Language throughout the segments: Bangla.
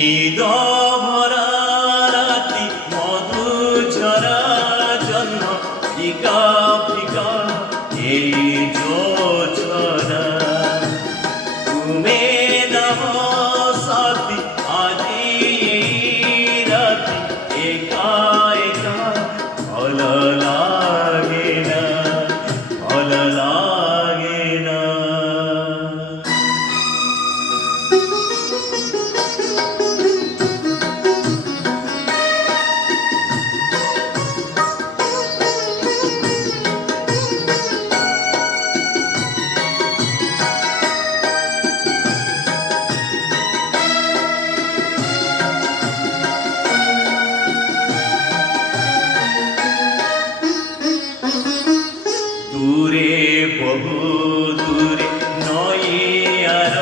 নিদভরা রাতি মধু ঝরা জন্য ফিকা ফিকা এই জোছনা তুমি নাম সাথী আজি রাতি একা একা ভালো লাগে না ভালো লাগে না। দূরে বহু দূরে নয় আর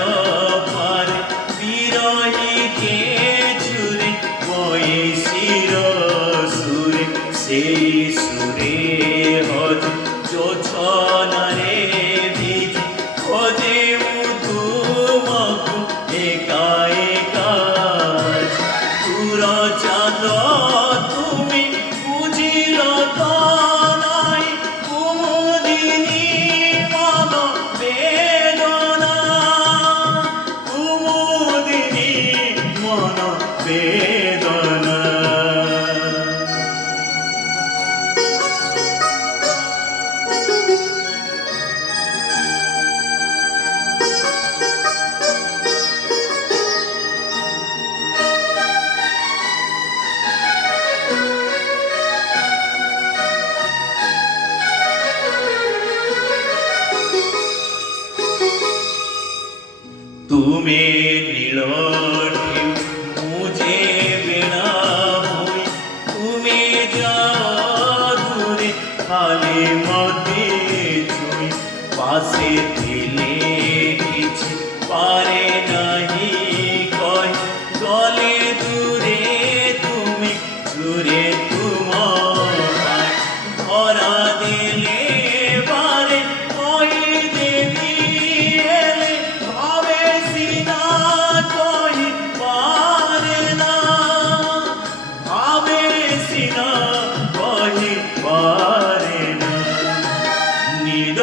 পার বিরহীকে ছুরে বই শির সুরে সেই সুরে হজ জোছনারে ভিজে খোঁজে মধুমধু একা একা দূর চাঁদ তুমি বুঝিল তো নাই কুমুদিনী মন বেদনা কুমুদিনী মন বেদনা। তুমি নীল ঢেউ মুঝে বেড়া হই তুমি যাও দূরে খালি মতে ছুঁই পাশে দিলে কিছু পারে নাহি কয় গলে দূরে তুমি দূরে তোমার ধরা দিলে বারে কই দেবী এলে ভাবে সিনা কই পারে না ভাবে সিনা কই পারে না। নিদ